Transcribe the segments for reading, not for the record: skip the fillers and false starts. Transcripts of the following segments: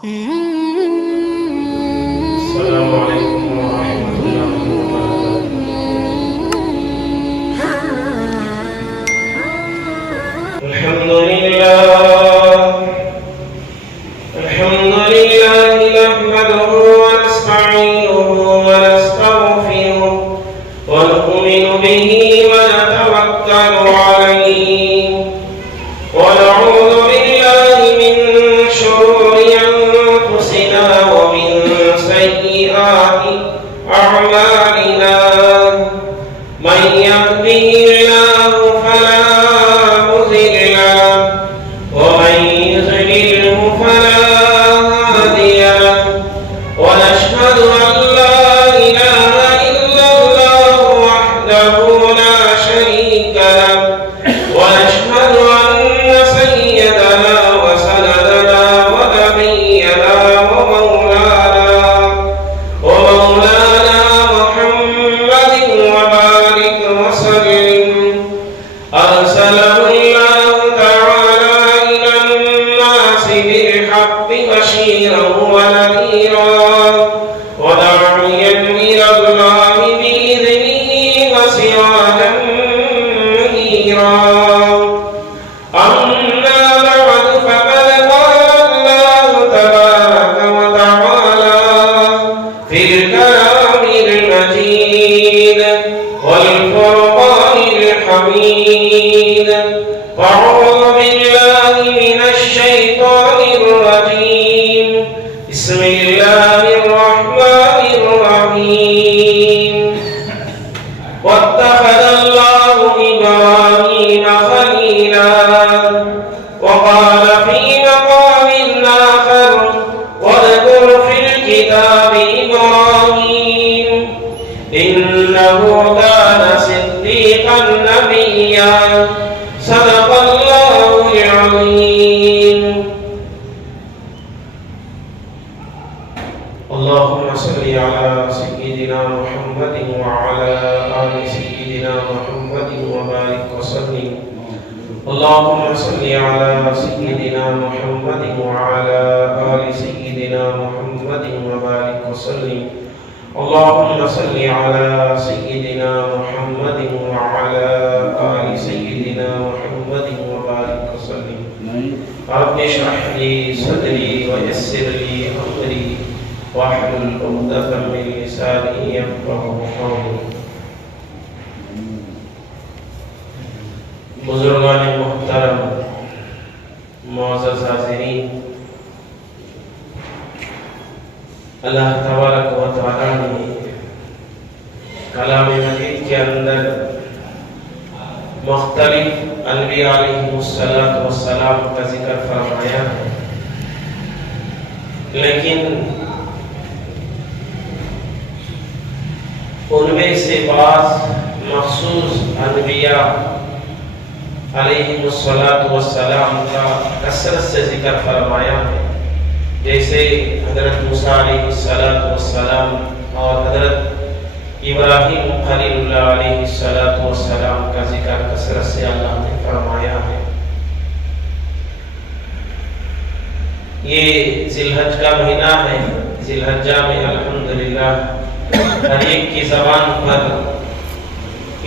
السلام عليكم ورحمة الله وبركاته. الحمد لله نحمده ونستعينه ونستغفره ونؤمن به ونتوكل عليه ونعوذ بالله من شرور أنفسنا ومن سيئات أعمالنا من يهده الله فلا مضل له ومن يضلله فلا هادي له ونشهد أن لا إله إلا الله وحده لا شريك له ونشهد أن سيدنا وسندنا ونبينا ومولانا محمد وبارك وسلم أرسله الله تعالى إلى الناس بالحق بشيرا ونذيرا وداعيا إلى الله بإذنه وسراجا منيرا. أما بعد فقد قال الله تبارك وتعالى في الكلام المجيد والفرقان الحميد: أعوذ بالله من الشيطان الرجيم. بسم الله الرحمن الرحيم. واتخذ الله إبراهيم خليلا وقال في مقام آخر: واذكر في الكتاب إبراهيم إنه كان صديقا نبيا. صدق الله العظيم. اللهم صل على سيدنا محمد وعلى آل سيدنا محمد وبارك وسلم. اللهم صل على سيدنا محمد وعلى آل سيدنا محمد وبارك وسلم. اللهم صل على سيدنا محمد وعلى آل سيدنا محمد وبارك وسلم. رب اشرح لي صدري ويسر لي أمري واحلل عقدة من لساني يفقهوا قولي. بزرگان محترم، معزز حاضرین، اللہ تبارک و تعالی نے کلام مجید کے اندر مختلف انبیاء علیہ السلام کا ذکر فرمایا ہے، لیکن ان میں سے بعض مخصوص انبیاء علیہ السلام کا کثرت سے ذکر فرمایا ہے، جیسے حضرت موسیٰ علیہ السلام اور حضرت ابراہیم خلیل اللہ علیہ السلام کا ذکر کثرت سے اللہ نے فرمایا ہے۔ یہ ذی الحج کا مہینہ ہے، ذی الحجہ میں الحمدللہ ہر ایک کی زبان پر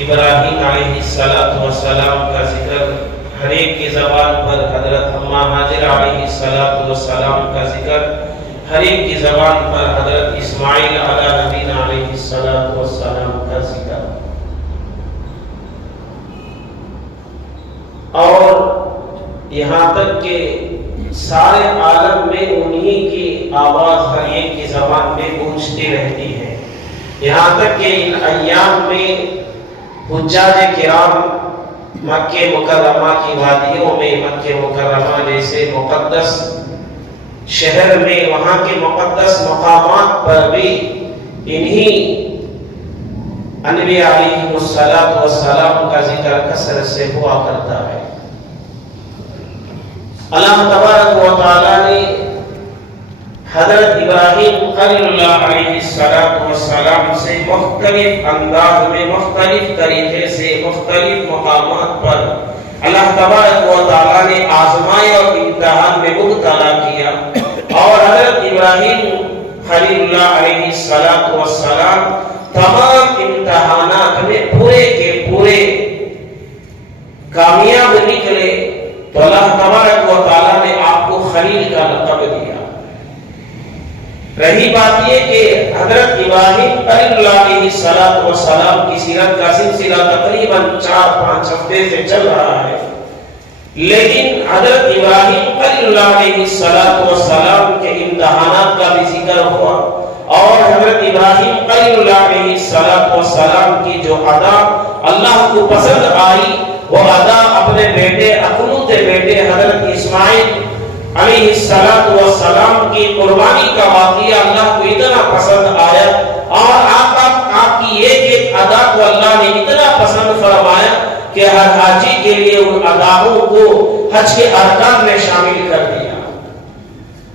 ابراہیم علیہ السلام کا ذکر، ہر ایک کی زبان پر حضرت اماں ہاجرہ علیہ السلام کا ذکر، ہر ایک کی زبان پر حضرت اسماعیل علی نبینا علیہ السلام کا ذکر، اور یہاں تک کہ سارے عالم میں انہی کی آواز ہر ایک کی زبان میں گونجتی رہتی ہے، یہاں تک کہ ان ایام میں حجاج کرام مکہ مکرمہ کی وادیوں میں، مکہ مکرمہ جیسے مقدس شہر میں، وہاں کے مقدس مقامات پر بھی انہی انبیاء علیہ السلام کا ذکر کثرت سے ہوا کرتا ہے۔ اللہ تبارک و تعالی نے حضرت ابراہیم خلیل اللہ علیہ السلام سے مختلف انداز میں، مختلف طریقے سے، مختلف مقامات پر اللہ تبارک و تعالی نے آزمائے اور امتحان میں مبتلا کیا، اور حضرت ابراہیم خلیل اللہ علیہ السلام تمام امتحانات میں پورے کے پورے کامیاب نکلے تو اللہ تبارک و تعالیٰ نے آپ کو خلیل کا لقب دیا۔ رہی بات یہ کہ حضرت ابراہیم خلیل اللہ علیہ السلام کی سیرت کا سلسلہ تقریباً 4-5 ہفتے سے چل رہا ہے، لیکن حضرت ابراہیم خلیل اللہ علیہ السلام کے امتحانات کا بھی ذکر ہوا، اور حضرت ابراہیم خلیل اللہ علیہ السلام کی جو ادا اللہ کو پسند آئی وہ ادا اپنے بیٹے اکلوتے بیٹے حضرت اسماعیل علیہ السلام کی قربانی کا واقعہ اللہ کو اتنا پسند آیا، اور آپ کی ایک ادا کو اللہ نے اتنا پسند فرمایا کہ ہر حاجی کے لیے ان اداؤں کو حج کے ارکان میں شامل کر دیا۔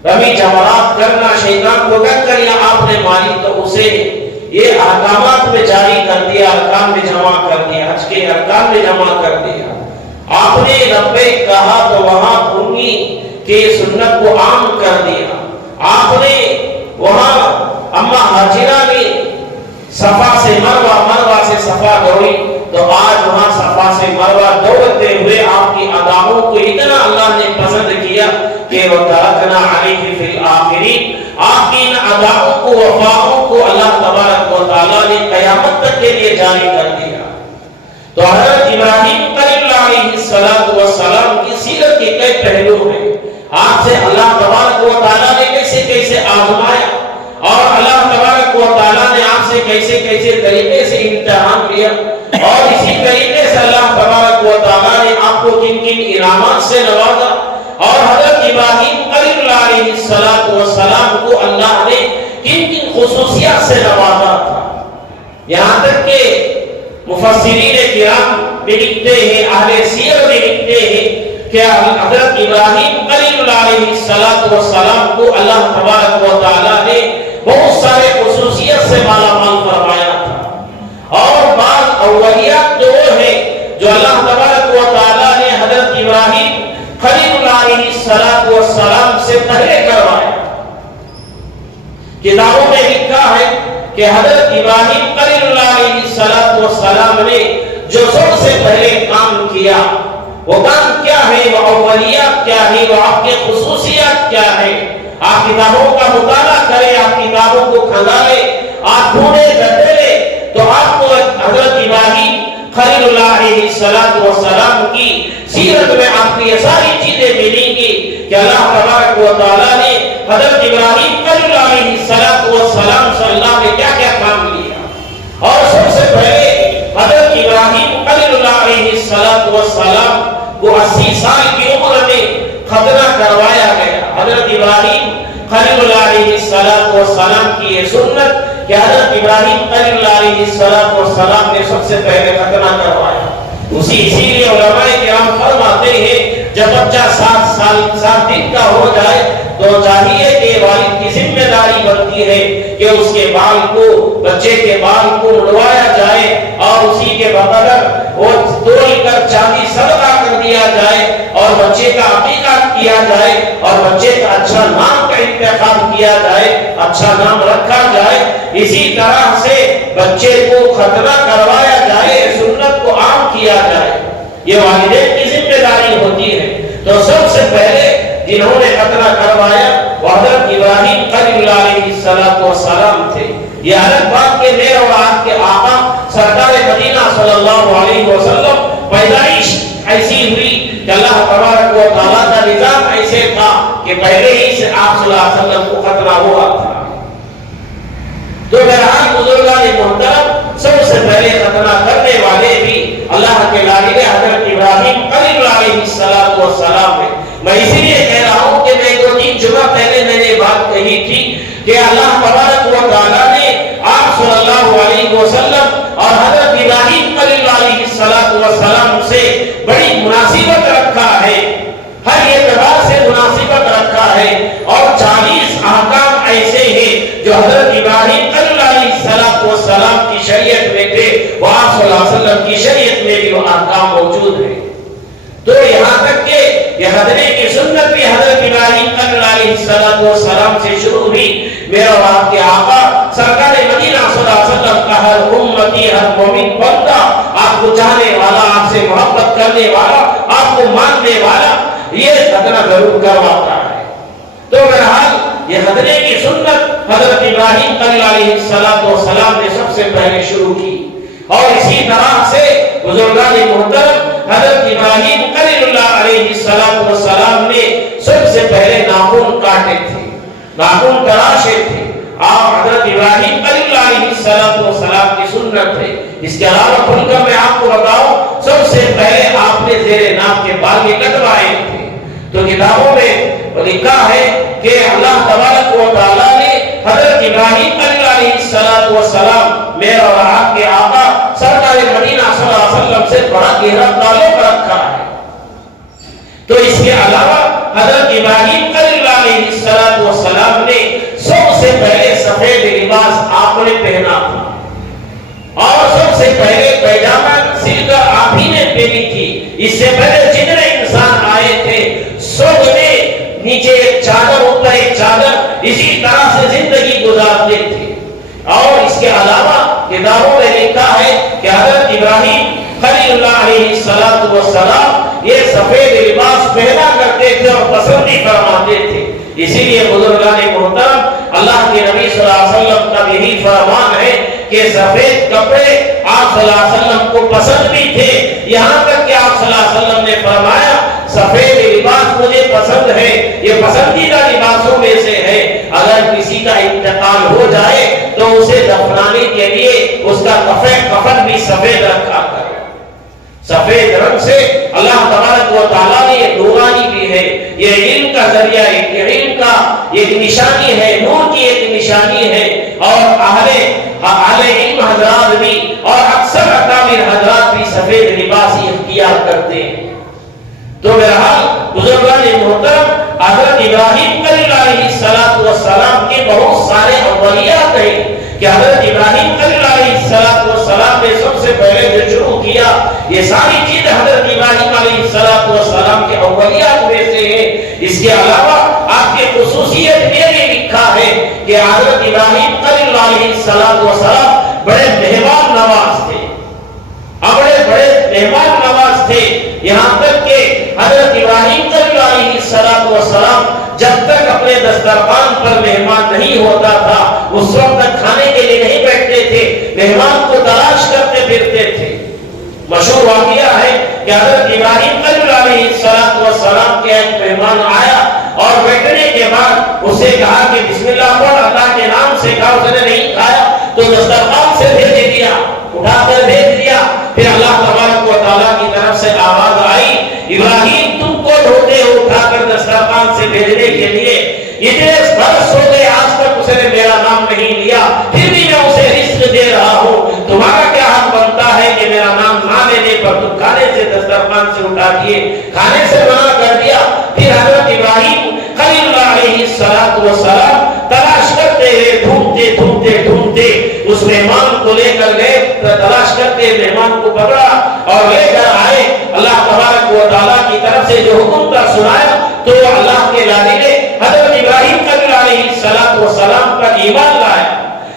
رمی جمرات کرنا شیطان کو کہہ کر یا آپ نے مانی تو اسے یہ احکامات میں جاری کر دیا، ارکان میں جمع کر دیا، حج کے ارکان میں جمع کر دیا۔ آپ نے لبیک کہا تو وہاں بھونگی کہ سنت کو عام کر دیا۔ آپ نے وہاں اما حاجرہ نے صفا سے مروہ، مروہ سے صفا دوڑی، تو آج وہاں صفا سے مروہ دوڑتے ہوئے آپ کی اداؤں کو اتنا اللہ نے پسند کیا کہ وَتَرَكْنَا عَلَيْهِ فِي الْآخِرِينَ، آپ کی ان اداؤں کو، وفاؤں کو اللہ تبارک و تعالیٰ نے قیامت تک کے لیے جاری کر دیا۔ تو حضرت ابراہیم خلیل اللہ علیہ السلام کی سیرت کے کئی پہلو ہیں۔ آپ سے اللہ تبارک و تعالیٰ نے کیسے کیسے آزمایا، اور اللہ تبارک و تعالیٰ نے آپ سے کیسے کیسے طریقے سے امتحان لیا، اور اسی طریقے سے اللہ تبارک و تعالیٰ نے آپ کو کن کن انعامات سے نوازا، اور حضرت ابراہیم خلیل اللہ علیہ السلام کو اللہ نے کن کن خصوصیات سے نوازا تھا۔ یہاں تک کہ مفسرین کرام بھی لکھتے ہیں، اہل سیر بھی لکھتے ہیں کہ حضرت ابراہیم خلیل اللہ علیہ السلام کو اللہ تبارک و تعالیٰ نے بہت سارے خصوصیت سے مالا مال فرمایا تھا، اور بعض اولیات تو وہ ہیں جو اللہ تبارک و تعالیٰ نے حضرت ابراہیم خلیل اللہ علیہ السلام سے پہلے کروایا۔ کتابوں میں لکھا ہے کہ حضرت ابراہیم خلیل اللہ علیہ السلام نے جو سب سے پہلے کام کیا وہ کام کیا ہے، وہ اولیات کیا ہے، وہ آپ کے خصوصیات کیا ہے، آپ کتابوں کا مطالعہ کریں، آپ کتابوں کو کھنگالیں، آپ ڈھونڈے ڈھونڈے تو آپ کو حضرت ابراہیم خلیل اللہ علیہ السلام کی سیرت میں آپ کی یہ ساری چیزیں ملیں گی کہ اللہ تبارک و تعالیٰ نے حضرت ابراہیم خلیل اللہ علیہ السلام سے اللہ نے کیا کیا کام لیا۔ اور سب سے پہلے حضرت ابراہیم خلیل اللہ علیہ السلام کو 80 سال کی عمر میں ختنہ کروایا گیا۔ حضرت ابراہیم خلیل اللہ علیہ السلام کی یہ سنت کہ حضرت ابراہیم خلیل اللہ علیہ السلام نے سب سے پہلے ختنہ کروایا۔ اسی لیے علماء کرام فرماتے ہیں جب بچہ 7 دن کا ہو جائے تو چاہیے کہ والد کی ذمہ داری بنتی ہے کہ اس کے بال کو، بچے کے بال کو مڑوایا جائے، اور اسی کے بغیر وہ تول کر چاندی صدقہ کر دیا جائے، اور بچے کا عقیقہ کیا جائے، اور بچے کا اچھا نام کا انتخاب کیا جائے، اچھا نام رکھا جائے۔ اسی طرح سے بچے کو ختنہ کروایا جائے، سنت کو عام کیا جائے، یہ والدین کی ذمہ داری ہوتی ہے۔ تو سب سے پہلے جنہوں نے ختنہ کروایا وہ حضرت ابراہیم خلیل اللہ علیہ السلام تھے۔ یہ الگ بات کہ میرے اور آپ کے آقا سرکار مدینہ صلی اللہ علیہ وسلم پیدائش ایسی ہوئی کہ اللہ تبارک و تعالیٰ کا نظام ایسے تھا کہ پہلے ہی سے آپ صلی اللہ علیہ وسلم کو ختنہ ہوا تھا۔ تو بہرحال بزرگان محترم سب سے پہلے ختنہ کرنے والے بھی اللہ کے لاڈلے حضرت ابراہیم خلیل اللہ علیہ السلام ہے۔ میں اسی لیے کہہ رہا ہوں کہ میں 2-3 جمعہ پہلے میں نے بات کہی تھی کہ اللہ تبارک و تعالیٰ نے آپ صلی اللہ علیہ وسلم اور حضرت ابراہیم خلیل اللہ علیہ السلام سے بڑی مناسبت رکھا ہے، ہر اعتبار سے مناسبت رکھا ہے، اور 40 احکام ایسے ہیں جو حضرت ابراہیم خلیل اللہ علیہ السلام کی شریعت میں تھے، وہ آپ صلی اللہ علیہ وسلم کی شریعت میں بھی وہ احکام موجود ہیں۔ تو یہاں تک کہ یہ ختنے کی سنت بھی حضرت ابراہیم خلیل اللہ علیہ والسلام سے شروع ہوئی. میرا اور آپ کے آقا سرکار مدینہ صلی اللہ علیہ وسلم کا ہر امتی ہر مومن بندہ آپ کو چاہنے والا, آپ سے محبت کرنے والا, آپ کو ماننے والا یہ ختنہ ضرور کرواتا ہے. تو بہرحال یہ ختنے کی سنت حضرت ابراہیم علیہ السلام نے سب سے پہلے شروع کی, اور اسی طرح سے بزرگان محترم حضرت ابراہیم علیہ السلام نے سب سے پہلے ناخن کاٹے تھے, ناخن تراشے تھے. آپ حضرت ابراہیم علیہ السلام کی سنت ہے. اس کے علاوہ کھل کر میں آپ کو بتاؤں, سب سے پہلے آپ نے زیر ناف کے بال کٹوائے تھے. تو کتابوں میں لکھا ہے کہ اللہ تبارک و تعالیٰ نے حضرت ابراہیم علیہ السلام میرا اور آپ کے آقا سرکار مدینہ صلی اللہ علیہ وسلم سے بڑا گہرا تعلق رکھا ہے. تو اس کے علاوہ حضرت ابراہیم علیہ السلام نے سب سے پہلے سفید لباس آپ نے پہنا تھا, اور سب سے پہلے پیجامہ سل کر آپ ہی نے پہنی تھی. اس سے پہلے جتنے انسان آئے تھے سب نے نیچے ایک چادر اوپر ایک چادر اسی طرح سے زندگی گزارتے تھے. اور اس کے علاوہ کتابوں میں لکھا ہے کہ حضرت ابراہیم خلیل اللہ علیہ السلام یہ سفید لباس پہنا کرتے تھے اور پسند بھی فرماتے تھے. اسی لیے بزرگان محترم اللہ کے نبی صلی اللہ علیہ وسلم کا یہی فرمان ہے کہ سفید کپڑے آپ صلی اللہ علیہ وسلم کو پسند بھی تھے, یہاں تک کہ آپ صلی اللہ علیہ وسلم نے فرمایا سفید لباس مجھے پسند ہے, یہ پسندیدہ لباسوں میں سے ہے. اگر کسی کا انتقال ہو جائے تو اسے دفنانے کے لیے اس کا کفن بھی سفید رکھا کرے. سفید رنگ سے اللہ تبارک و تعالیٰ نے یہ نورانی بھی ہے, یہ علم کا ذریعہ ہے, یہ علم کا ایک نشانی ہے, نور کی ایک نشانی ہے. اور اہل علم حضرات بھی اور اکثر اکابر حضرات بھی سفید لباس اختیار کرتے ہیں. تو بہرحال بزرگان محترم حضرت ابراہیم علیہ السلام کے بہت سارے اولیات ہیں کہ حضرت ابراہیم علیہ السلام نے سب سے پہلے جو شروع کیا یہ ساری چیز حضرت ابراہیم علیہ السلام کے اولیات میں سے ہے. اس کے علاوہ آپ کے خصوصیت میں بھی لکھا ہے کہ حضرت ابراہیم علیہ السلام بڑے مہمان نواز تھے, بڑے مہمان نواز تھے. یہاں تک کہ حضرت ابراہیم علیہ السلام جب تک اپنے دسترخوان پر مہمان نہیں ہوتا تھا اس وقت تک کھانے کے لیے نہیں بیٹھتے تھے, مہمان کو تلاش کرتے پھرتے تھے. مشہور واقعہ ہے کہ حضرت ابراہیم علیہ السلام کے ایک مہمان آیا اور بیٹھنے کے بعد اسے کہا کہ بسم اللہ پڑھ, اللہ کے نام سے کہا. اس نے نہیں کھایا تو دسترخوان سے بھیج دیا, اٹھا کر بھیج دیا. پھر اللہ تبارک و تعالیٰ کی طرف سے آواز آئی ابراہیم تم کو ڈھونڈے ہو اٹھا کر دسترخوان سے بھیجنے کے لیے. اتنے برس ہو گئے آج تک اس نے میرا نام نہیں لیا, پھر بھی میں اسے رزق دے رہا ہوں. تمہارا کیا حق بنتا ہے کہ میرا نام نہ لینے پر تم کھانے سے دسترخوان سے اٹھا دیے, کھانے سے منع کر دیا. پھر حضرت ابراہیم خلیل اللہ علیہ السلام تلاش کرتے ہوئے ڈھونڈتے اس مہمان کو لے کر گئے, تلاش کرتے مہمان کو پکڑا اور لے کر آئے. اللہ تبارک و تعالیٰ کی طرف سے جو حکم کا سنایا تو اللہ کے لانے نے حضرت ابراہیم علیہ السلام پر ایمان لایا.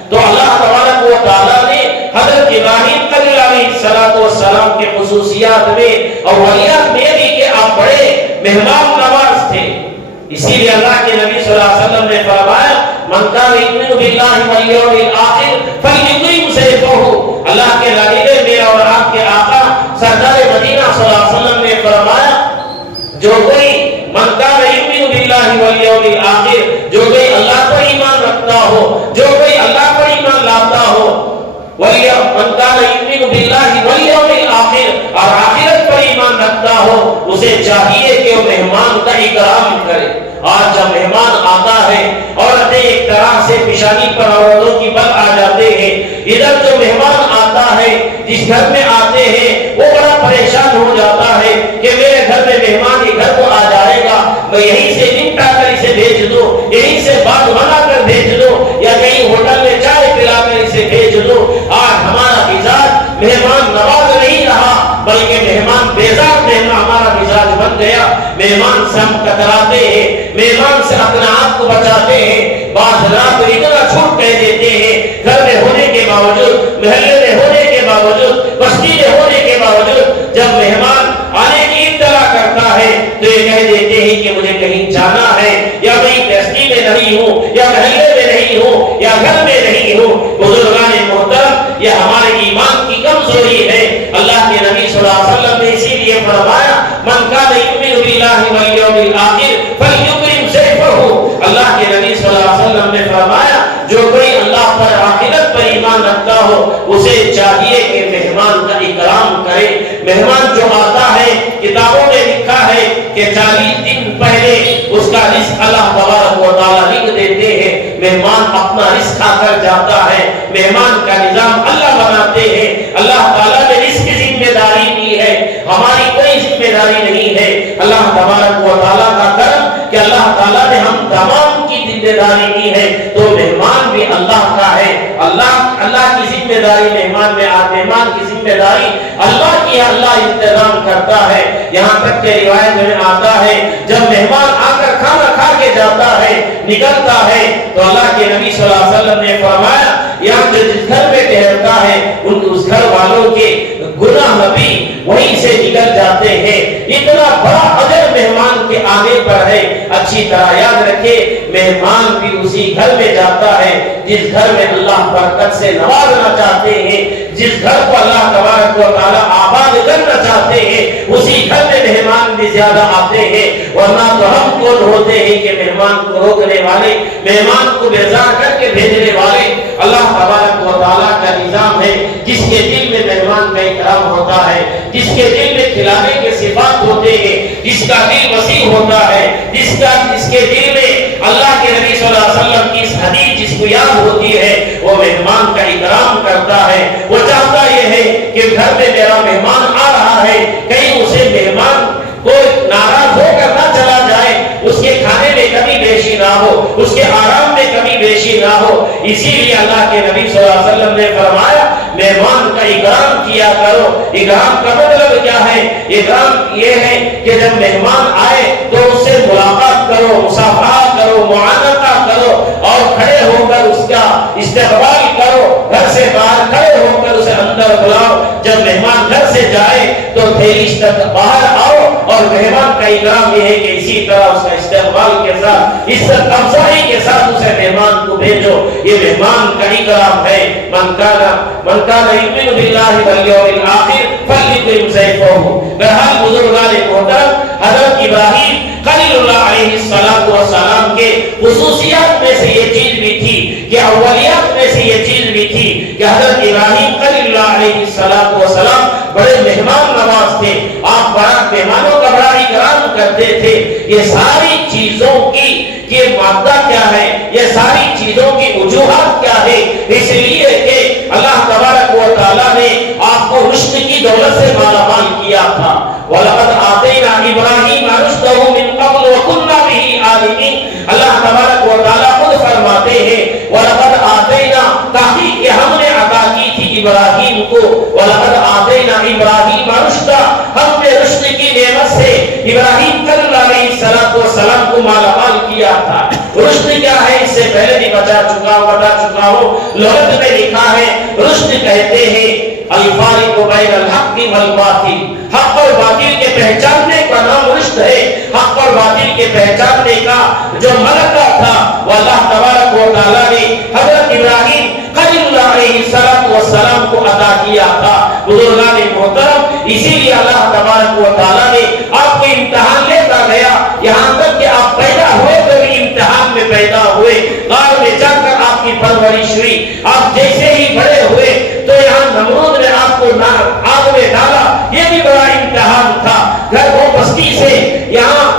تو اللہ تبارک و تعالیٰ نے حضرت ابراہیم علیہ السلام کے خصوصیات میں اولیات میں بھی کہ آپ بڑے مہمان نواز تھے. اسی لیے اللہ کے نبی صلی اللہ علیہ وسلم نے فرمایا من کان یؤمن باللہ والیوم الآخر فلیکرم ضیفہ. اللہ کے نبی میرا اور آپ کے آقا سرکار مدینہ صلی اللہ علیہ وسلم نے فرمایا جو کوئی من کان یؤمن باللہ والیوم الآخر, جو کوئی اللہ پر ایمان رکھتا ہو, جو کوئی اللہ پر ایمان لاتا ہو, من کان یؤمن باللہ والیوم الآخر اور آخرت پر ایمان رکھتا ہو, اسے چاہیے کہ وہ مہمان کا اکرام کرے. آج جب مہمان آتا ہے عورتیں ایک طرح سے پیشانی پر عورتوں کی بل آ جاتے ہیں. ادھر جو مہمان آتا ہے جس گھر میں آتے ہیں وہ بڑا پریشان ہو جاتا ہے کہ میرے گھر میں مہمان ہی گھر کو آ جائے گا, میں یہیں سے نمٹا کر اسے بھیج دو, یہیں سے بات بنا کر بھیج دو, یا کہیں ہوٹل میں چائے پلا کر اسے بھیج دو. آج ہمارا مزاج مہمان نواز نہیں رہا بلکہ مہمان بیزار رہنا ہمارا مزاج بن گیا، مہمان سے ہم کتراتے ہیں، مہمان سے اپنا آپ کو بچاتے ہیں، بعض رات اتنا چھوٹ کہہ دیتے ہیں، گھر میں ہونے کے باوجود، محلے میں ہونے کے باوجود، بستی میں ہونے کے باوجود، جب مہمان آنے کی اطلاع کرتا ہے تو یہ کہہ دیتے ہیں کہ مجھے کہیں جانا ہے، یا میں بستی میں نہیں ہوں، یا محلے میں نہیں ہوں، یا گھر میں نہیں ہوں۔ بزرگان محترم، یہ ہمارے ایمان کی کمزوری ہے۔ اللہ کے نبی صلی اللہ علیہ وسلم نے اسی لیے فرمایا، من کان یؤمن باللہ والیوم الآخر فلیکرم ضیفہ۔ اللہ کے نبی صلی اللہ علیہ وسلم نے فرمایا، جو کوئی اللہ پر آخرت پر ایمان رکھتا ہو اسے چاہیے کہ مہمان کا اکرام کرے۔ مہمان جو آتا ہے، کتابوں میں لکھا ہے کہ 40 دن پہلے اس کا رزق اللہ تبارک و تعالی لکھ دیتے ہیں۔ مہمان اپنا رزق کھا کر جاتا ہے، مہمان کا نظام اللہ بناتے ہیں۔ اللہ تعالیٰ نے رزق کی ذمہ داری دی ہے، ہماری کوئی ذمہ داری نہیں ہے۔ اللہ تبارک و تعالیٰ کا کرم کہ اللہ تعالیٰ نے ہم تمام کی ذمہ داری دی ہے، تو مہمان بھی اللہ کا ہے۔ اللہ کی ذمہ داری مہمان کی ذمہ داری اللہ کی، اللہ انتظام کرتا ہے۔ یہاں تک کہ روایت میں آتا ہے جب مہمان آ کر کھانا کھا کے جاتا ہے، نکلتا ہے، تو اللہ کے نبی صلی اللہ علیہ وسلم نے فرمایا، یہاں جس گھر میں ٹھہرتا ہے اس گھر والوں کے گناہ نبی وہیں سے نکل جاتے ہیں۔ اتنا بڑا اجر مہمان کے آنے پر ہے۔ اچھی طرح یاد رکھے، مہمان بھی اسی گھر میں جاتا ہے جس گھر میں اللہ برکت سے نوازنا چاہتے ہیں، جس گھر کو اللہ تبارک و تعالیٰ آباد کرنا چاہتے ہیں، اسی گھر میں مہمان بھی زیادہ آتے ہیں۔ ورنہ تو ہم کون ہوتے ہیں کہ مہمان کو روکنے والے، مہمان کو بیزار کر کے بھیجنے والے؟ اللہ تبارک و تعالیٰ کا نظام ہے، جس کے دل میں مہمان کا اکرام ہوتا ہے، جس کے دل میں کھلانے کے صفات ہوتے ہیں، جس کا دل وسیع ہوتا ہے، جس کے دل میں اللہ کے نبی صلی اللہ علیہ وسلم کی اس حدیث جس کو یاد ہوتی ہے، وہ مہمان کا اکرام کرتا ہے۔ وہ چاہتا یہ ہے کہ گھر میں میرا مہمان آ رہا ہے، کہیں اسے مہمان کو ناراض ہو کر نہ چلا جائے، اس کے کھانے میں کمی بیشی نہ ہو، اس کے آرام میں کمی بیشی نہ ہو۔ اسی لیے اللہ کے نبی صلی اللہ علیہ وسلم نے فرمایا، مہمان کا اکرام کیا کرو۔ اکرام کا مطلب کیا ہے؟ اکرام یہ ہے کہ جب مہمان آئے تو اس سے ملاقات کرو، مصافحہ کرو، معانقہ کرو، اور کھڑے ہو کر اس کا استقبال کرو۔ گھر سے باہر کھڑے ہو کر اسے اندر بلاؤ۔ جب مہمان گھر سے جائے تو دہلیز تک باہر آؤ، اور مہمان کا اکرام یہ ہے کہ اسی طرح اس کا استقبال کے ساتھ، عزت افزائی کے ساتھ اسے مہمان کو بھیجو۔ یہ مہمان کا اکرام ہے۔ من کان یؤمن باللہ والیوم الآخر فلیکرم ضیفہ۔ بہرحال بزرگان محترم، حضرت ابراہیم خلیل اللہ علیہ السلام کے خصوصیات میں سے یہ چیز بھی تھی کہ اولیات میں سے یہ چیز بھی تھی کہ حضرت ابراہیم خلیل اللہ علیہ السلام بڑے مہمان نواز تھے۔ آپ مہمانوں کا بڑا اکرام کرتے تھے۔ یہ ساری چیزوں کی یہ مادہ کیا ہے، یہ ساری چیزوں کی وجوہات کیا ہے؟ اس لیے کہ اللہ تبارک و تعالیٰ نے آپ کو رشد کی دولت سے مالا مال کیا تھا۔ وَلَقَدْ آتَيْنَا إِبْرَاهِيمَ رُشْدَهُ مِنْ قَبْلُ وَكُنَّا بِهِ عَالِمِينَ۔ اللہ تبارک و تعالیٰ خود فرماتے ہیں، وَلَقَدْ آتَيْنَا، تحقیق کہ ہم نے عطا کی تھی ابراہیم کو، وَلَقَدْ آتَيْنَا إِبْرَاهِيمَ رُشْدَهُ، ہم نے رشد کی نعمت سے ابراہیم صلی اللہ علیہ السلام کو مالا مال کیا تھا۔ رشد کیا ہے اس سے پہلے بھی بتا چکا ہوں۔ لغت میں لکھا ہے، رشد کہتے ہیں الفارق بین الحق والباطل، حق اور باطل کے پہچاننے کا نام رشد ہے۔ حق اور باطل کے پہچاننے کا جو ملکہ تھا وہ اللہ تبارک و تعالیٰ نے حضرت ابراہیم خلیل اللہ علیہ السلام کو عطا کیا تھا۔ بزرگان محترم، اسی لیے اللہ تبارک و تعالیٰ نے آپ کو امتحان لیتا گیا، یہاں تک کہ آپ پیدا ہوئے تو بھی امتحان میں پیدا ہوئے، غار میں جا کر آپ کی پرورش ہوئی۔ آپ جیسے ہی بڑے ہوئے تو یہاں نمرود نے آپ کو آگ میں ڈالا، یہ بھی بڑا امتحان تھا۔ گھر کو بستی سے یہاں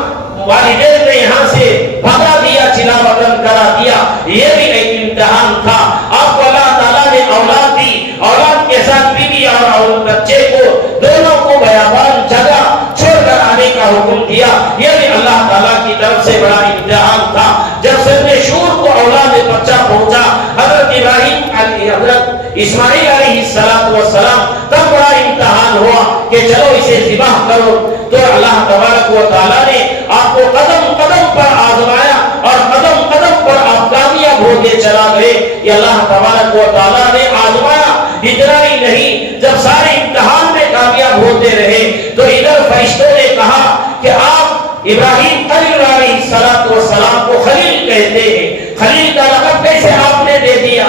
والدین نے یہاں سے بھگا دیا، چلا وطن کرا دیا، یہ بھی ایک امتحان تھا۔ آپ کو اللہ تعالیٰ نے اولاد دی، اولاد کے ساتھ بیوی اور بچے کو دونوں کو بیابان جگہ چھوڑ کر آنے کا حکم دیا، یہ بھی اللہ تعالیٰ کی طرف سے بڑا امتحان تھا۔ جب سن شور کو اولاد بچہ پہنچا، حضرت ابراہیم حضرت اسماعیل علیہ السلام تب بڑا امتحان ہوا کہ چلو اسے ذبح کرو، تو اللہ تبارک و تعالیٰ نے آپ کو قدم قدم پر آزمایا اور قدم قدم پر آپ کامیاب ہوتے چلا گئے۔ یہ اللہ تبارک و تعالیٰ نے آزمایا، اتنا ہی نہیں، جب سارے امتحان میں کامیاب ہوتے رہے تو ادھر فرشتوں نے کہا کہ آپ ابراہیم خلیل علیہ السلام کو خلیل کہتے ہیں، خلیل کا لقب کیسے آپ نے دے دیا؟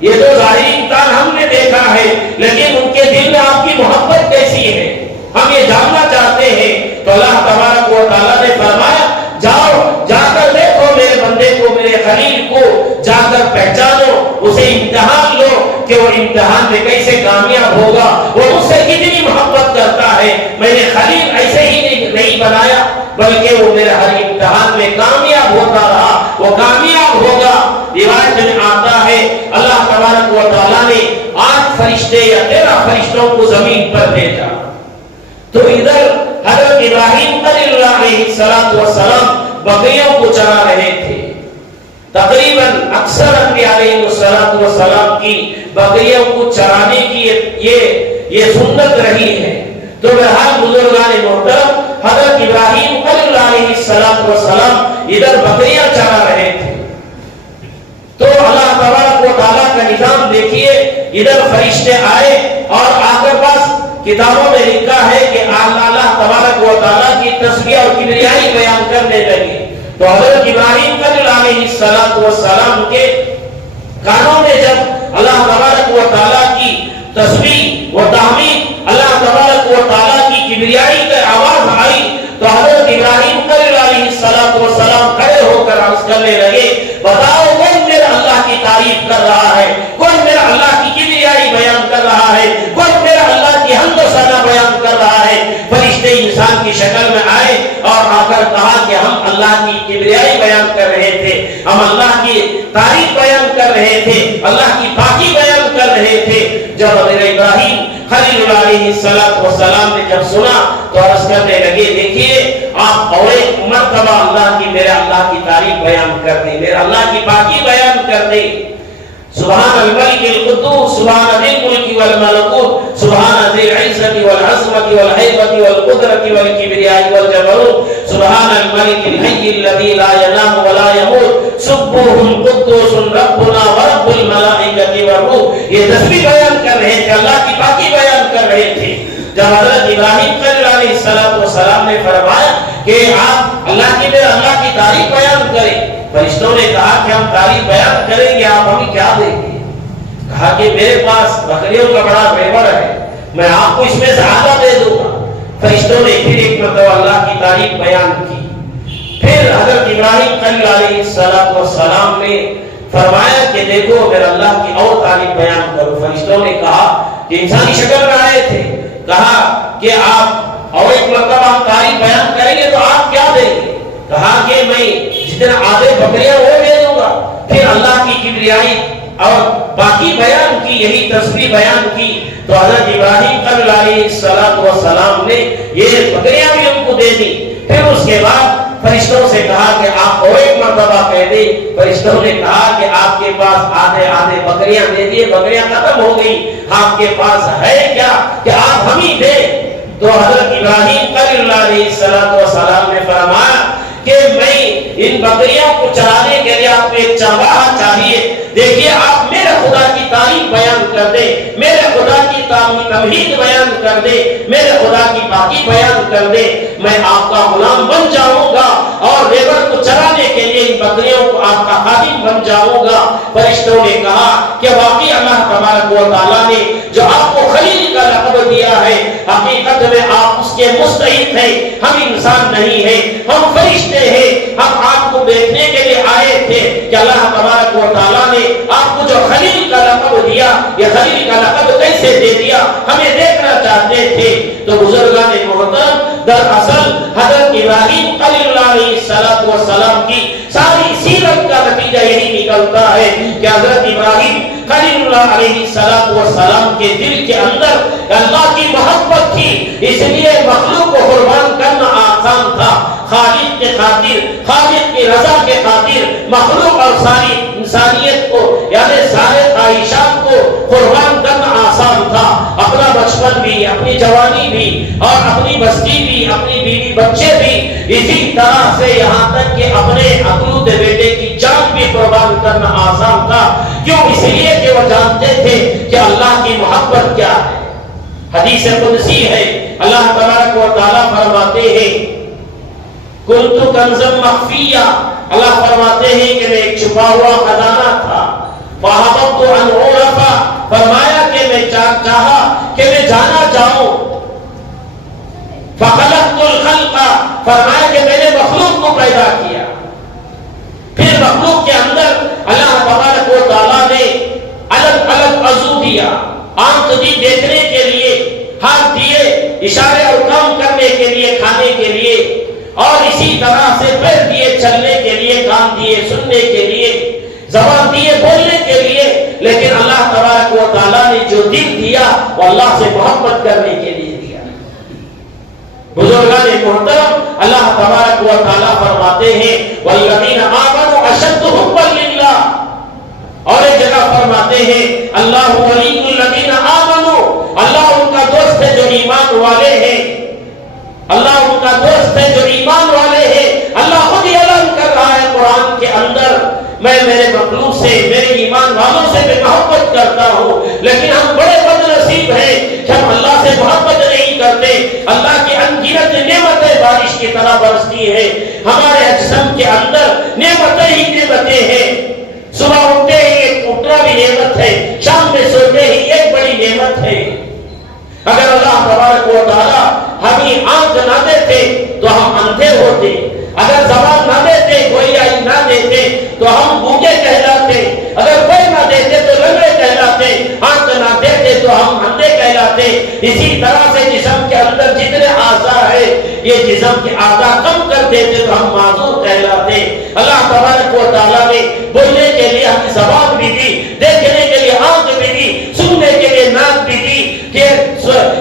یہ تو ظاہری امتحان ہم نے دیکھا ہے، لیکن ان کے دل میں آپ کی محبت کیسی ہے ہم یہ جاننا چاہتے ہیں۔ تو اللہ تبارک و تعالیٰ نے فرمایا جاؤ، جا کر دیکھو میرے بندے کو، میرے خلیل کو جا کر پہچانو، اسے امتحان لو کہ وہ امتحان میں کیسے کامیاب ہوگا، وہ مجھ سے کتنی محبت کرتا ہے۔ میں نے خلیل ایسے ہی نہیں بنایا بلکہ وہ میرے ہر امتحان میں کامیاب ہوتا رہا، وہ کامیاب ہوگا۔ روایت میں آتا ہے اللہ تبارک و تعالیٰ نے 8 فرشتے یا 13 فرشتوں کو زمین پر بھیجا، تو ادھر حضرت ابراہیم خلیل علیہ السلام بکریوں کو چرا رہے تھے۔ تقریباً اکثر انبیاء علیہ السلام کی بکریوں کو چرانے کی یہ سنت رہی ہے۔ تو بہرحال بزرگان محترم، حضرت ابراہیم خلیل علیہ السلام ادھر بکریاں چرا رہے تھے، تو اللہ تبارک و تعالیٰ کا نظام دیکھیے، ادھر فرشتے آئے اور آ کر بس کتابوں میں لکھا ہے کہ اللہ تبارک و تعالیٰ کی تسبیح اور کبریائی بیان کرنے لگے۔ تو حضرت ابراہیم خلیل علیہ السلام کے کانوں میں جب اللہ تبارک و تعالیٰ کی تسبیح و تحمید، اللہ تبارک و تعالیٰ کی کبریائی کی آواز آئی، تو حضرت ابراہیم خلیل علیہ السلام کھڑے ہو کر عرض کرنے لگے بتاؤ کون میرے اللہ کی تعریف کر رہا ہے، کون میرے اللہ کی کبریائی بیان کر رہا ہے، کون میرے اللہ کی حمد و ثنا بیان کر رہا ہے۔ فرشتے انسان کی شکل میں آئے اور آ کر کہا کہ ہم اللہ کی کبریائی بیان کر رہے تھے، ہم اللہ کی تعریف بیان کر رہے تھے، اللہ کی پاکی بیان کر رہے تھے۔ جب میرے ابراہیم خلیل علیہ السلام نے جب سنا تو عرض کرنے لگے دیکھیے آپ اور ایک مرتبہ اللہ کی، میرے اللہ کی تعریف بیان کر دیں، میرے اللہ کی پاکی بیان کر دیں۔ سبحان الملک القدوس، سبحان ذی الملک والملکوت، سبحان ذی العزت والعظمت والہیبت والقدرت والکبریاء والجبروت، سبحان الملک الحی الذی لا ینام ولا یموت، سبوح قدوس ربنا ورب الملائکۃ والروح۔ یہ تسبیح بیان کر رہے تھے، اللہ کی پاکی بیان کر رہے تھے۔ جب حضرت ابراہیم خلیل علیہ السلام نے فرمایا کہ آپ اللہ کی تعریف بیان کریں، فرشتوں نے کہا کہ ہم تعریف بیان کریں گے، آپ ہمیں کیا دیں گے؟ کہا کہ میرے پاس بکریوں کا بڑا پیور ہے، میں آپ کو اس میں سے آدھا دے دوں گا۔ فرشتوں نے پھر ایک مرتبہ اللہ کی تعریف بیان کی۔ پھر حضرت ابراہیم خلیل علیہ السلام نے فرمایا کہ دیکھو میرے اللہ کی اور تعریف بیان کرو۔ فرشتوں نے کہا کہ انسانی شکل میں آئے تھے، کہا کہ آپ اور ایک مرتبہ ہم تعریف بیان کریں گے تو آپ کیا دیں گے؟ کہا کہ میں جتنا آدھے بکریاں وہ دے دوں گا۔ پھر اللہ کی کبریائی اور باقی بیان کی، یہی تسبیح بیان کی، تو حضرت ابراہیم خلیل علیہ السلام نے یہ بکریاں بھی ان کو دے دی۔ پھر اس کے بعد فرشتوں سے کہا کہ آپ اور ایک مرتبہ کہہ دیں۔ فرشتوں نے کہا کہ آپ کے پاس آدھے بکریاں دے دیے، بکریاں ختم ہو گئی، آپ کے پاس ہے کیا کہ آپ ہمیں دیں؟ تو حضرت ابراہیم خلیل علیہ السلام نے فرمایا کہ میں ان بکریوں کو چرانے کے لیے آپ کو ایک چرواہا چاہیے۔ دیکھیے آپ میرے خدا کی تعریف بیان کر دیں، میرے خدا کی تمہید بیان کر دیں، میرے خدا کی پاکی بیان کر دیں، میں آپ کا غلام بن جاؤں گا اور لیبر کو چرانے کے لیے ان بکریوں کو آپ کا خادم بن جاؤں گا۔ فرشتوں نے کہا کہ واقعی اللہ تبارک و تعالیٰ نے جو آپ کو خلیل کا لقب دیا ہے، حقیقت میں آپ اس کے مستحق ہیں، ہم انسان نہیں ہیں، ہم فرشتے ہیں۔ ہم آپ کو دیکھنے کے لیے آئے تھے کہ اللہ تبارک و تعالیٰ نے آپ کو جو خلیل کا لقب دیا، یہ خلیل کا لقب کیسے دے دیا، ہمیں دیکھنا چاہتے تھے۔ تو بزرگان محترم، دراصل حضرت ابراہیم خلیل علیہ السلام کی ساری سیرت کا نتیجہ یہی نکلتا ہے کہ حضرت ابراہیم خلیل علیہ السلام کے دل کے اندر اللہ کی محبت تھی، اس لیے مخلوق کو قربان کرنا آسان تھا۔ خالق کے خاطر، خالق کی رضا کے خاطر مخلوق اور ساری انسانیت کو، یعنی سارے خواہشات کو قربان کرنا آسان تھا۔ اپنا بچپن بھی، اپنی جوانی بھی، اور اپنی بستی بھی، اپنی بیوی بچے بھی، اسی طرح سے یہاں تک کہ اپنے اکلوتے بیٹے کی جان بھی قربان کرنا آسان تھا۔ کیوں؟ اس لیے کہ وہ جانتے تھے کہ اللہ کی محبت کیا ہے۔ حدیث قدسی ہے، اللہ تبارک و تعالیٰ فرماتے ہیں کنت کنزا مخفیا، اللہ فرماتے ہیں کہ میں ایک چھپا ہوا خزانہ تھا، فَحَبَبْتُ أَنْ أُعْرَفَ، فرمایا کہ میں چاہا کہ میں جانا جاؤں، فَخَلَقْتُ الْخَلْقَ، فرمایا کہ میں نے مخلوق کو پیدا کیا، پھر مخلوق کے اندر اللہ تبارک و تعالیٰ نے الگ الگ عضو دیا، آنکھ دی دیکھنے کے لیے، ہاتھ دیے اشارے اور کام کرنے کے لیے، کھانے کے لیے، اور اسی طرح سے پیر دیے چلنے کے لیے، کان دیے سننے کے لیے، زبان دیے بولنے کے لیے، لیکن اللہ تبارک و تعالیٰ نے جو دل دیا وہ اللہ سے محبت کرنے کے لیے دیا۔ بزرگان محترم، اللہ تبارک و تعالیٰ فرماتے ہیں والذین آمنوا اشد حبا للہ، اور ایک جگہ فرماتے ہیں اللہ ولی الذین آمنوا، اللہ ان کا دوست ہے جو ایمان والے ہیں، اللہ ان کا دوست ہے جو ایمان والے ہیں۔ اللہ خود ہی اعلان کر رہا ہے قرآن کے اندر میں میرے مخلوق سے، میرے ایمان والوں سے میں محبت کرتا ہوں، لیکن ہم بڑے بد نصیب ہیں کہ ہم اللہ سے محبت نہیں کرتے۔ اللہ کی انگنت نعمتیں بارش کی طرح برستی ہیں، ہمارے جسم کے اندر نعمتیں ہی نعمتیں ہیں، صبح اٹھتے ہی ایک اٹھنا بھی نعمت ہے، شام میں سوتے ہی ایک بڑی نعمت ہے۔ اگر اللہ تبارک و تعالیٰ ہمیں آنکھ نہ دیتے تو ہم اندھے ہوتے، اگر زبان نہ دیتے، گویائی نہ دیتے تو ہم گونگے کہلاتے، اگر کوئی نہ دیتے تو لنگڑے کہلاتے، آنکھ نہ دیتے تو ہم اندھے کہلاتے۔ اسی طرح سے جسم کے اندر جتنے اعضاء ہیں، یہ جسم کے اعضاء کم کر دیتے تو ہم معذور کہلاتے۔ اللہ تبارک و تعالیٰ نے بولنے کے لیے ہمیں زبان بھی دی، دیکھنے کے لیے آنکھ بھی دی، سننے کے لیے ناک بھی دی، کہ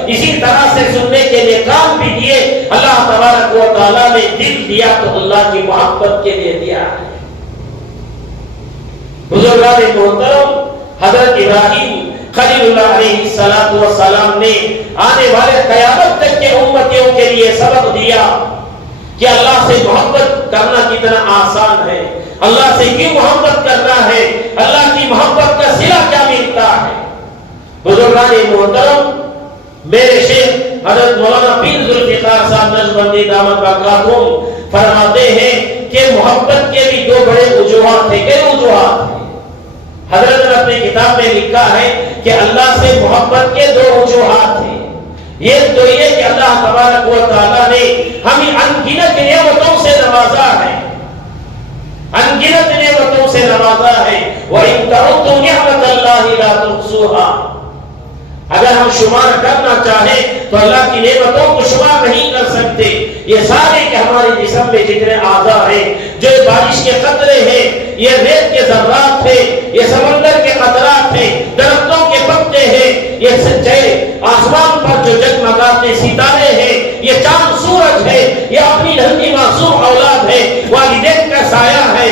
اسی طرح سے سننے کے لیے کان بھی دیے۔ اللہ تبارک و تعالیٰ نے دل دیا تو اللہ کی محبت کے لیے دیا ہے۔ بزرگان محترم، حضرت ابراہیم خلیل اللہ علیہ السلام نے آنے والے قیامت تک کے امتیوں کے لیے سبق دیا کہ اللہ سے محبت کرنا کتنا آسان ہے، اللہ سے کیوں محبت کرنا ہے، اللہ کی محبت کا صلہ کیا ملتا ہے۔ بزرگان محترم، میرے شیخ حضرت مولانا پیر ذوالفقار صاحب نقشبندی دامت برکاتہم فرماتے ہیں کہ محبت کے بھی دو بڑے وجوہات ہیں۔ کئی وجوہات ہیں؟ حضرت نے اپنی کتاب میں لکھا ہے کہ اللہ سے محبت کے دو وجوہات ہیں۔ ایک تو یہ کہ اللہ تبارک و تعالیٰ نے ہمیں انگنت نعمتوں سے نوازا ہے، انگنت نعمتوں سے نوازا ہے۔ وَإِن تَعُدُّوا نِعْمَتَ اللَّهِ لَا تُحْصُوهَا، اگر ہم شمار کرنا چاہیں تو اللہ کی نعمتوں کو شمار نہیں کر سکتے۔ یہ سارے کہ ہمارے جسم میں جتنے اعضاء ہیں، جو بارش کے قطرے ہیں، یہ ریت کے ذرات ہیں، یہ سمندر کے قطرات ہیں، درختوں کے پتے ہیں، یہ سچے آسمان پر جو جگمگاتے ستارے ہیں، یہ چاند سورج ہے، یہ اپنی ننھی معصوم اولاد ہے، والدین کا سایہ ہے،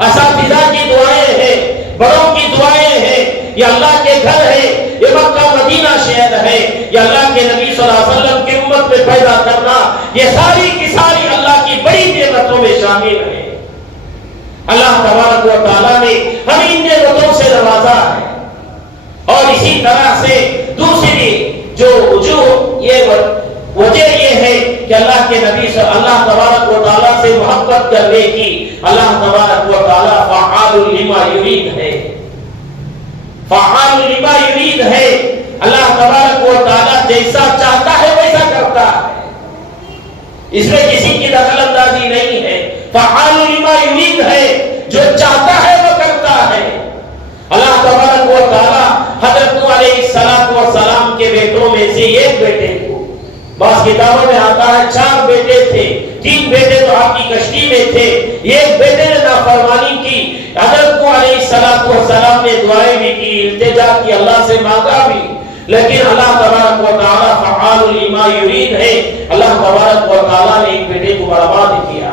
اساتذہ کی دعائیں ہیں، بڑوں کی دعائیں ہیں، یہ اللہ کے گھر ہے، یہ مکہ مدینہ شہر ہے، یہ اللہ کے نبی صلی اللہ علیہ وسلم کی امت میں پیدا کرنا، یہ ساری کی ساری اللہ کی بڑی نعمتوں میں شامل ہے۔ اللہ تبارک و تعالیٰ نے ہمیں ان نعمتوں سے نوازا ہے۔ اور اسی طرح سے دوسری جو وجہ یہ ہے کہ اللہ کے نبی سے اللہ تبارک و تعالیٰ سے محبت کرنے کی، اللہ تبارک و تعالیٰ فعال لما یرید ہے، فعال لما یرید ہے۔ اللہ تبارک و تعالیٰ جیسا چاہتا ہے ویسا کرتا ہے، اس میں کسی کی دخل اندازی نہیں ہے۔ فعال لما یرید ہے، جو چاہتا ہے وہ کرتا ہے۔ اللہ تبارک و تعالیٰ حضرت نوح علیہ السلام کے بیٹوں میں سے ایک بیٹے کو، بعض کتابوں میں آتا ہے 4 بیٹے تھے، 3 بیٹے تو آپ کی کشتی میں تھے، ایک بیٹے نے نافرمانی کی۔ حضرت نوح علیہ السلام نے دعائیں بھی کی، التجا کی، اللہ سے مانگا بھی، لیکن اللہ تبارک و تعالیٰ فعال لما یرید ہے۔ اللہ تبارک و تعالیٰ نے ایک بیٹے کو برباد کیا۔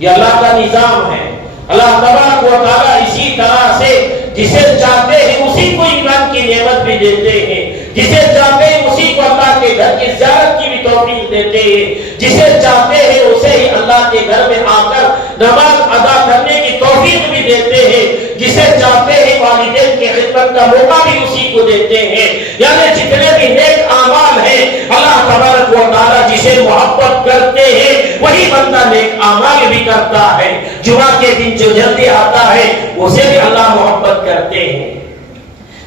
یہ اللہ کا نظام ہے۔ اللہ تبارک و تعالیٰ اسی طرح سے جسے چاہتے ہیں اسی کو ایمان کی نعمت بھی دیتے ہیں، جسے چاہتے ہیں اسی کو اللہ کے گھر کی زیارت کی بھی توفیق دیتے ہیں، جسے چاہتے ہیں اسے ہی اللہ کے گھر میں آ کر نماز ادا کرنے کی توفیق بھی دیتے ہیں، جسے چاہتے ہیں والدین کی خدمت کا موقع بھی اسی کو دیتے ہیں۔ یعنی جتنے بھی نیک اعمال ہیں اللہ تبارک و تعالیٰ جسے محبت کرتے ہیں وہی بندہ نیک اعمال بھی کرتا ہے۔ جمعہ کے دن جو جلدی آتا ہے اسے بھی اللہ محبت کرتے ہیں۔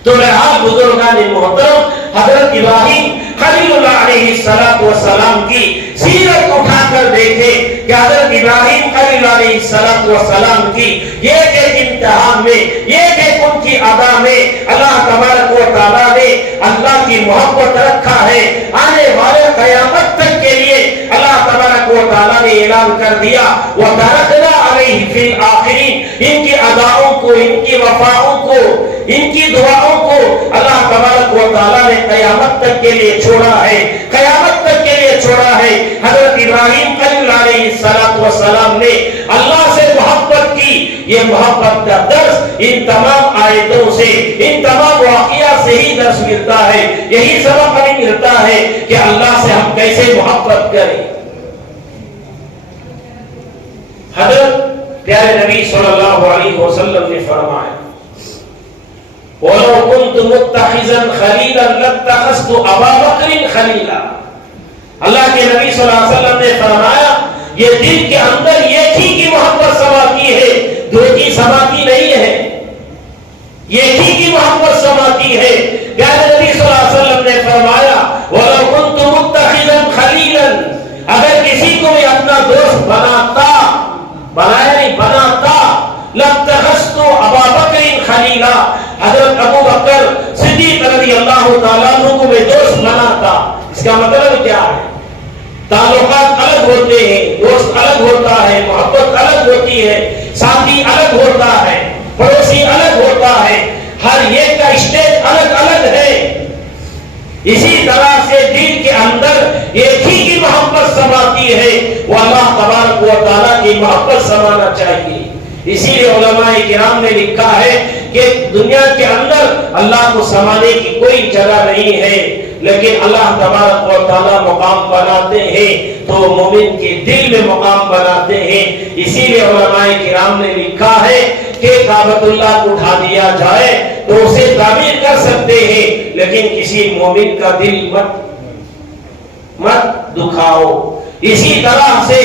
تو بہرحال بزرگان محترم حضرت ابراہیم خلیل اللہ علیہ السلام کی سیرت اٹھا کر دیکھیں کہ حضرت ابراہیم خلیل علیہ السلام کی ایک ایک امتحان میں، ایک ایک ان کی ادا میں اللہ تبارک و تعالیٰ نے اللہ کی محبت رکھا ہے۔ آنے والے قیامت تک کے لیے اللہ تبارک و تعالیٰ نے اعلان کر دیا وَتَرَكْنَا عَلَيْهِ فِي الْآخِرِينَ، ان کی اداؤں کو، ان کی وفاؤں کو، ان کی دعاؤں کو اللہ تبارک و تعالیٰ نے قیامت تک کے لیے چھوڑا ہے، قیامت تک کے لیے چھوڑا ہے۔ حضرت ابراہیم خلیل علیہ السلام نے اللہ سے محبت کی، یہ محبت کا درس ان تمام آیتوں سے، ان تمام واقعات سے ہی درس ملتا ہے، یہی سبق ہمیں ملتا ہے کہ اللہ سے ہم کیسے محبت کریں۔ حضرت پیارے نبی صلی اللہ علیہ وسلم نے فرمایا وَلَوْ كُنْتُ مُتَّخِذًا خَلِيلًا لَاتَّخَذْتُ أَبَا بَكْرٍ خَلِيلًا۔ اللہ کے نبی صلی اللہ علیہ وسلم نے فرمایا یہ دل کے اندر ایک ہی کی محبت سما کی ہے، دو کی سما کی نہیں ہے، ایک ہی کی محبت سما کی ہے۔ پیارے نبی صلی اللہ علیہ وسلم نے فرمایا وَلَوْ كُنْتُ مُتَّخِذًا خَلِيلًا، اگر کسی کو بھی اپنا دوست بناتا، بنایا نہیں بناتا، لَاتَّخَذْتُ أَبَا بَكْرٍ خَلِيلًا، حضرت ابو بکر صدیق رضی اللہ تعالیٰ عنہ کو میں دوست بناتا۔ اس کا مطلب کیا ہے؟ تعلقات الگ ہوتے ہیں، دوست الگ ہوتا ہے، محبت الگ ہوتی ہے، ساتھی الگ ہوتا ہے، پڑوسی الگ ہوتا ہے، ہر ایک کا اسٹیج الگ الگ ہے۔ اسی طرح سے دل کے اندر ایک ہی کی محبت سماتی ہے، وہ اللہ تبارک و تعالیٰ کی محبت سمانا چاہیے۔ اسی لیے علماء کرام نے لکھا ہے کہ دنیا کے اندر اللہ کو سمانے کی کوئی جگہ نہیں ہے، لیکن اللہ تبارک و تعالیٰ مقام بناتے ہیں تو مومن کے دل میں مقام بناتے ہیں۔ اسی لیے علماء کرام نے لکھا ہے کہ کعبۃ اللہ کو اٹھا دیا جائے تو اسے تعمیر کر سکتے ہیں، لیکن کسی مومن کا دل مت دکھاؤ۔ اسی طرح سے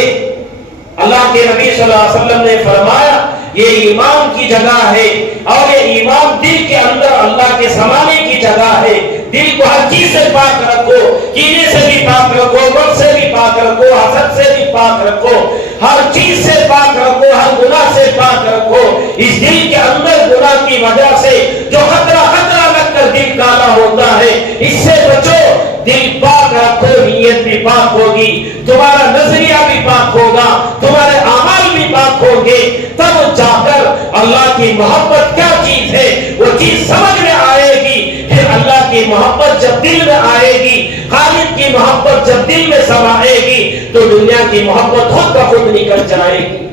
اللہ کے نبی صلی اللہ علیہ وسلم نے فرمایا یہ ایمان کی جگہ ہے، اور یہ ایمان دل کے اندر اللہ کے سمانے کی جگہ ہے۔ دل کو ہر چیز سے پاک رکھو، کینے سے بھی پاک رکھو، غم سے بھی پاک رکھو، حسد سے بھی پاک رکھو، ہر چیز سے پاک رکھو، ہر گناہ سے پاک رکھو۔ اس دل کے اندر گناہ کی وجہ سے جو خطرہ لگ کر دل کالا ہوتا ہے، اس سے بچو۔ دل پاک رکھو، نیت بھی پاک ہوگی، تمہارا نظریہ بھی پاک ہوگا، تمہارے اعمال بھی پاک ہوں گے، تب جا کر اللہ کی محبت کیا چیز ہے وہ چیز سمجھ میں آئے گی۔ پھر اللہ کی محبت جب دل میں آئے گی، خالق کی محبت جب دل میں سمائے گی تو دنیا کی محبت خود بخود نکل جائے گی۔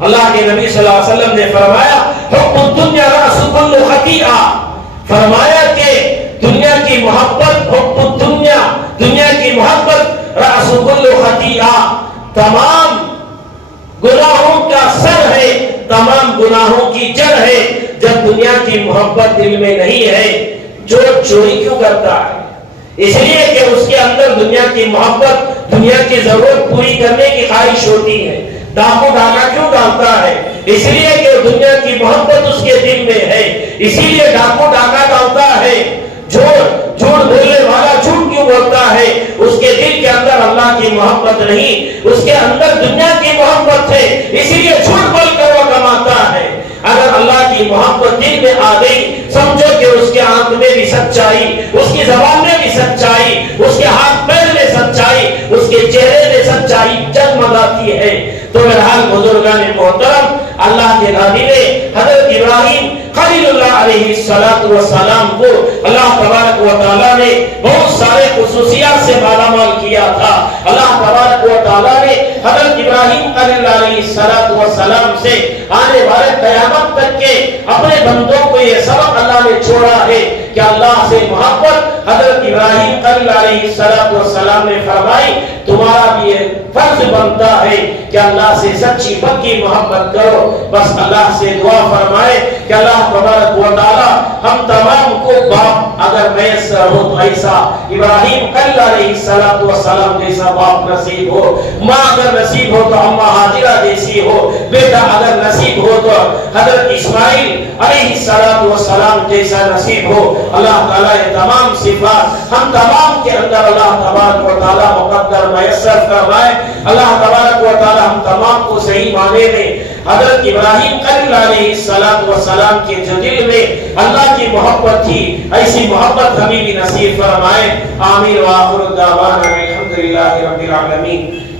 اللہ کے نبی صلی اللہ علیہ وسلم نے فرمایا حب الدنیا رأس کل خطیئہ، فرمایا کہ دنیا کی محبت، حب الدنیا، دنیا کی محبت رأس کل خطیئہ، تمام گناہوں کا سر ہے، تمام گناہوں کی جڑ ہے۔ جب دنیا کی محبت دل میں نہیں ہے، چور چوری کیوں کرتا ہے؟ اس لیے کہ اس کے اندر دنیا کی محبت، دنیا کی ضرورت پوری کرنے کی خواہش ہوتی ہے۔ ڈاکو ڈاکہ کیوں ڈالتا ہے؟ اس لیے کہ دنیا کی محبت اس کے دل میں ہے، اسی لیے ڈاکو ڈاکہ ڈالتا ہے۔ جھوٹ بولنے والا جھوٹ کیوں بولتا ہے؟ اس کے دل کے اندر اللہ کی محبت نہیں، اس کے اندر دنیا کی محبت ہے، اسی لیے جھوٹ بول کر وہ کماتا ہے۔ اگر اللہ کی محبت دل میں آ گئی، سمجھو کہ اس کے آنکھ میں بھی سچائی، اس کی زبان میں بھی سچائی، اس کے ہاتھ پیر میں سچائی، اس کے چہرے میں سچائی جگمگاتی ہے۔ تو بہرحال بزرگان محترم، اللہ کے نبی نے حضرت ابراہیم خلیل اللہ علیہ السلام کو اللہ تبارک و تعالیٰ نے بہت سارے خصوصیات سے مالا مال کیا تھا۔ اللہ تبارک و تعالیٰ نے حضرت ابراہیم خلیل اللہ علیہ السلام سے آنے والے قیامت تک کے اپنے بندوں کو یہ سبق اللہ نے چھوڑا ہے کہ اللہ سے محبت حضرت ابراہیم خلیل علیہ السلام نے فرمائی تمہارا بھی یہ فرض بنتا ہے کہ اللہ سے سچی پکی محبت کرو. بس اللہ سے دعا فرمائے کہ اللہ تبارک و تعالی ہم تمام کو باپ اگر میسر ہو تو ایسا ابراہیم خلیل علیہ السلام جیسا باپ نصیب ہو, ماں اگر نصیب ہو تو اماں حاجرہ جیسی ہو, بیٹا اگر نصیب ہو تو حضرت اسماعیل علیہ السلام جیسا نصیب ہو. اللہ تعالیٰ یہ تمام صفات ہم تمام کے اندر اللہ تبارک و تعالیٰ مقدر میسر فرمائے. اللہ تبارک و تعالیٰ ہم تمام کو صحیح معنی میں حضرت ابراہیم خلیل علیہ السلام کے جو دل میں اللہ کی محبت تھی ایسی محبت ہمیں بھی نصیب فرمائے. آمین. وآخر الدعوانا الحمدللہ رب العالمین.